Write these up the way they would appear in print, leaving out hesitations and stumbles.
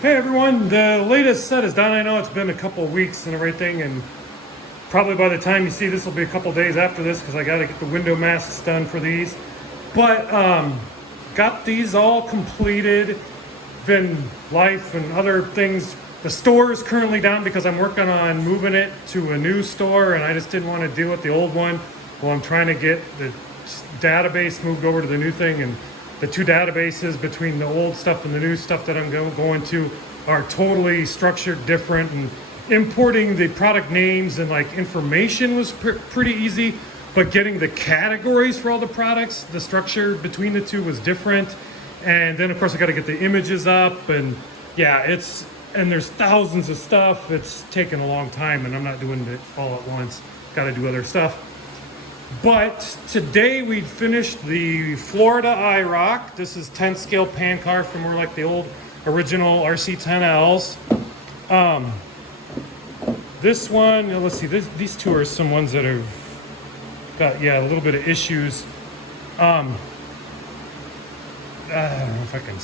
Hey everyone, the latest set is done. I know it's been a couple weeks and everything, and probably by the time you see this will be a couple days after this because I got to get the window masks done for these. But got these all completed. Been life and other things. The store is currently down because I'm working on moving it to a new store, and I just didn't want to deal with the old one. Well, I'm trying to get the database moved over to the new thing, and the two databases between the old stuff and the new stuff that I'm going to are totally structured different, and importing the product names and like information was pretty easy, but getting the categories for all the products, the structure between the two was different. And then of course I got to get the images up, and yeah, and there's thousands of stuff. It's taken a long time, and I'm not doing it all at once. Got to do other stuff. But today we finished the Florida IROC. This is 10 scale pan car from more like the old original RC10Ls. This one, let's see, these two are some ones that have got, yeah, a little bit of issues. I don't know if I can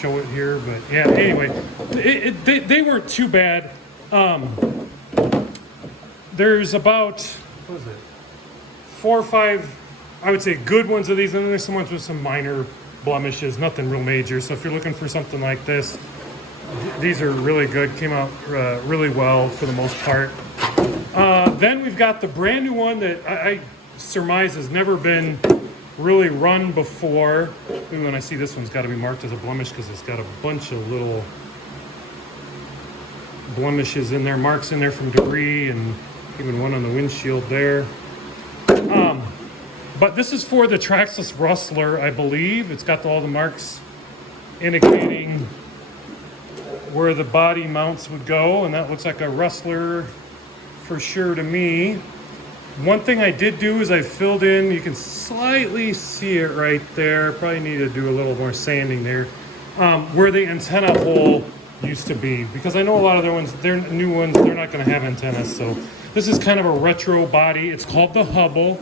show it here, but yeah, anyway, they weren't too bad. There's about, what is it? 4 or 5, I would say, good ones of these, and then there's some ones with some minor blemishes, nothing real major. So if you're looking for something like this, these are really good, came out really well for the most part. Then we've got the brand new one that I surmise has never been really run before. Ooh, and I see this one's got to be marked as a blemish because it's got a bunch of little blemishes in there, marks in there from debris, and even one on the windshield there. But this is for the Traxxas Rustler, I believe. It's got all the marks indicating where the body mounts would go, and that looks like a Rustler for sure to me. One thing I did do is I filled in, you can slightly see it right there, probably need to do a little more sanding there, where the antenna hole used to be, because I know a lot of their ones, they're new ones, they're not going to have antennas. So this is kind of a retro body. It's called the Hubble.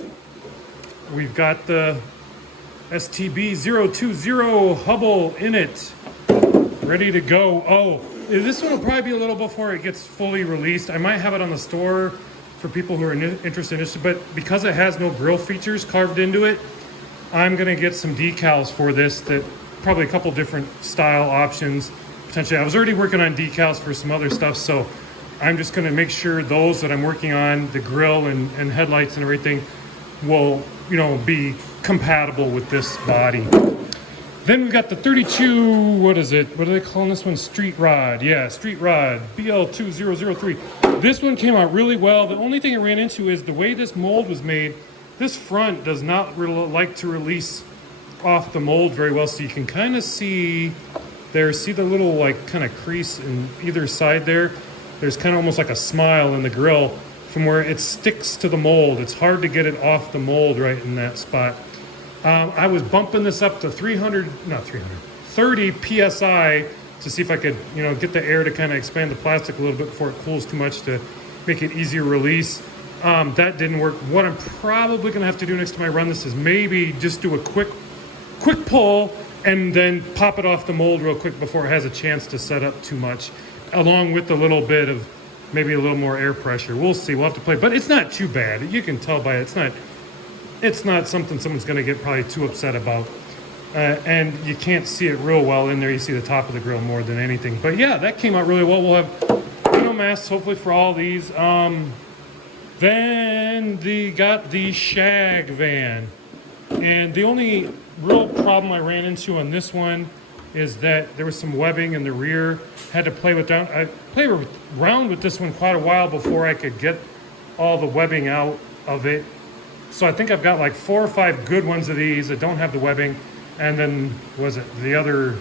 We've got the STB020 Hubble in it, ready to go. Oh, this one will probably be a little before it gets fully released. I might have it on the store for people who are interested in it, but because it has no grill features carved into it, I'm gonna get some decals for this, that probably a couple different style options potentially. I was already working on decals for some other stuff, so I'm just gonna make sure those that I'm working on, the grill and headlights and everything, will, you know, be compatible with this body. Then we've got the 32, what is it? What are they calling this one? Street Rod. Yeah, Street Rod, BL2003. This one came out really well. The only thing I ran into is the way this mold was made, this front does not really like to release off the mold very well. So you can kind of see there, see the little like kind of crease in either side there? There's kind of almost like a smile in the30 from where it sticks to the mold. It's hard to get it off the mold right in that spot. I was bumping this up to 30 PSI to see if I could, you know, get the air to kind of expand the plastic a little bit before it cools too much to make it easier release. That didn't work. What I'm probably gonna have to do next time I run this is maybe just do a quick pull and then pop it off the mold real quick before it has a chance to set up too much, along with a little bit of maybe a little more air pressure. We'll see, we'll have to play, but it's not too bad. You can tell by it, it's not something someone's gonna get probably too upset about. And you can't see it real well in there. You see the top of the grill more than anything. But yeah, that came out really well. We'll have window masks hopefully for all these. Then got the Shag van. And the only real problem I ran into on this one is that there was some webbing in the rear. Had to play with that. I played around with this one quite a while before I could get all the webbing out of it. So I think I've got like 4 or 5 good ones of these that don't have the webbing. And then, was it the other,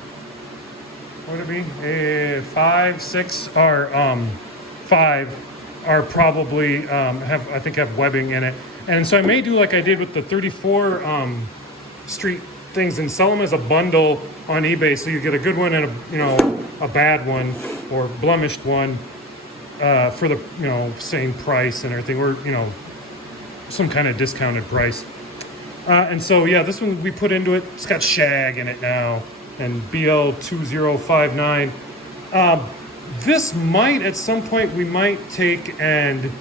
what would it be? 5, 6 are, 5 are probably, have webbing in it. And so I may do like I did with the 34 street things and sell them as a bundle on eBay. So you get a good one and a bad one or blemished one for the, same price and everything, or, some kind of discounted price. And so, yeah, this one we put into it. It's got Shag in it now, and BL2059. This might, at some point, we might take and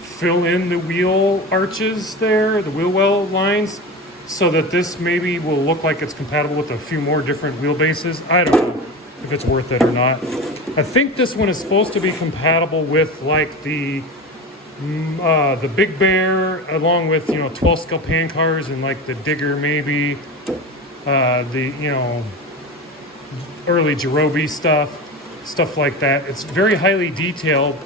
fill in the wheel arches there, the wheel well lines, so that this maybe will look like it's compatible with a few more different wheelbases. I don't know if it's worth it or not. I think this one is supposed to be compatible with like the Big Bear, along with 12 scale pan cars, and like the Digger maybe, the early Jerobee stuff like that. It's very highly detailed.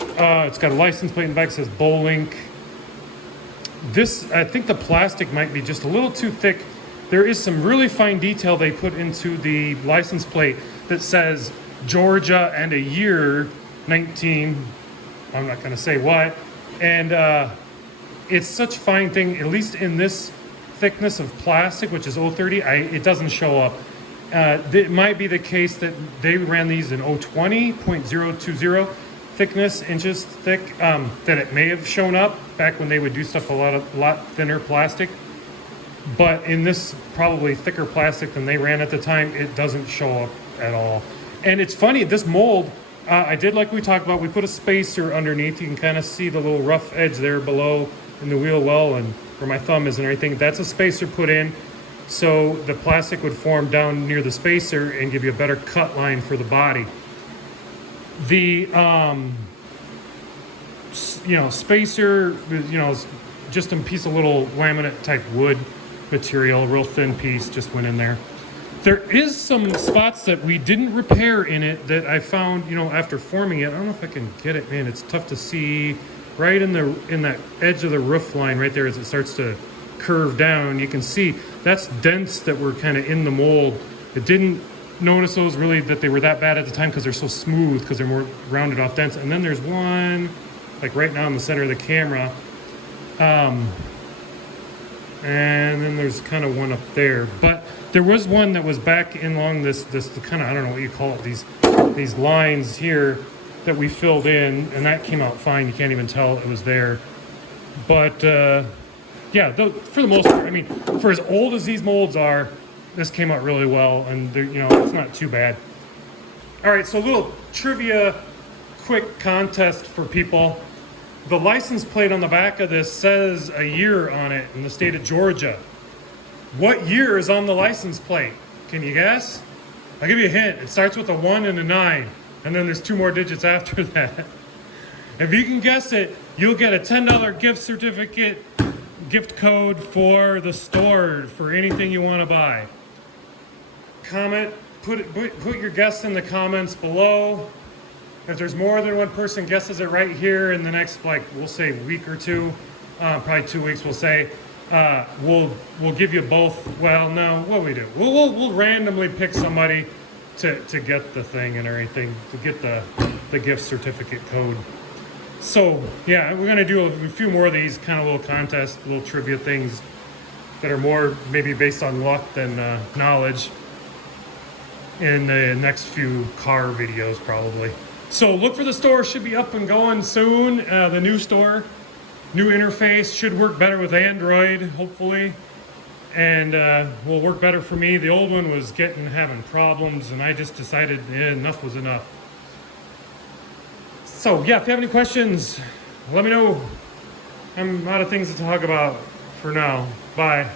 It's got a license plate in the back that says Bolink. This, I think the plastic might be just a little too thick. There is some really fine detail they put into the license plate that says Georgia and a year 19. I'm not going to say what. And it's such a fine thing, at least in this thickness of plastic, which is 030, it doesn't show up. It might be the case that they ran these in 020, 0.020 thickness, inches thick, that it may have shown up back when they would do stuff a lot thinner plastic. But in this probably thicker plastic than they ran at the time, it doesn't show up at all. And it's funny, this mold, I did like we talked about, we put a spacer underneath. You can kind of see the little rough edge there below in the wheel well and where my thumb is and everything. That's a spacer put in, so the plastic would form down near the spacer and give you a better cut line for the body. The spacer, is just a piece of little laminate type wood material, a real thin piece, just went in there. There is some spots that we didn't repair in it that I found, after forming it. I don't know if I can get it, man. It's tough to see. Right in that edge of the roof line right there, as it starts to curve down, you can see that's dents that were kind of in the mold. I didn't notice those really, that they were that bad at the time, because they're so smooth, because they're more rounded off dents. And then there's one like right now in the center of the camera. And then there's kind of one up there, but there was one that was back in along this kind of, I don't know what you call it, these lines here that we filled in, and that came out fine. You can't even tell it was there. But yeah, for the most part, I mean, for as old as these molds are, this came out really well, and it's not too bad. All right, so a little trivia, quick contest for people. The license plate on the back of this says a year on it in the state of Georgia. What year is on the license plate? Can you guess? I'll give you a hint. It starts with a 1 and a 9, and then there's 2 more digits after that. If you can guess it, you'll get a $10 gift certificate, gift code for the store for anything you want to buy. Comment, put your guess in the comments below. If there's more than one person guesses it right here in the next, we'll say week or two, probably 2 weeks, we'll say, we'll give you both. Well, no, what we do? We'll randomly pick somebody to get the thing and everything, to get the gift certificate code. So yeah, we're gonna do a few more of these kind of little contests, little trivia things that are more maybe based on luck than knowledge in the next few car videos probably. So look for the store, should be up and going soon. The new store, new interface, should work better with Android, hopefully. And will work better for me. The old one was having problems, and I just decided enough was enough. So yeah, if you have any questions, let me know. I'm out of things to talk about for now. Bye.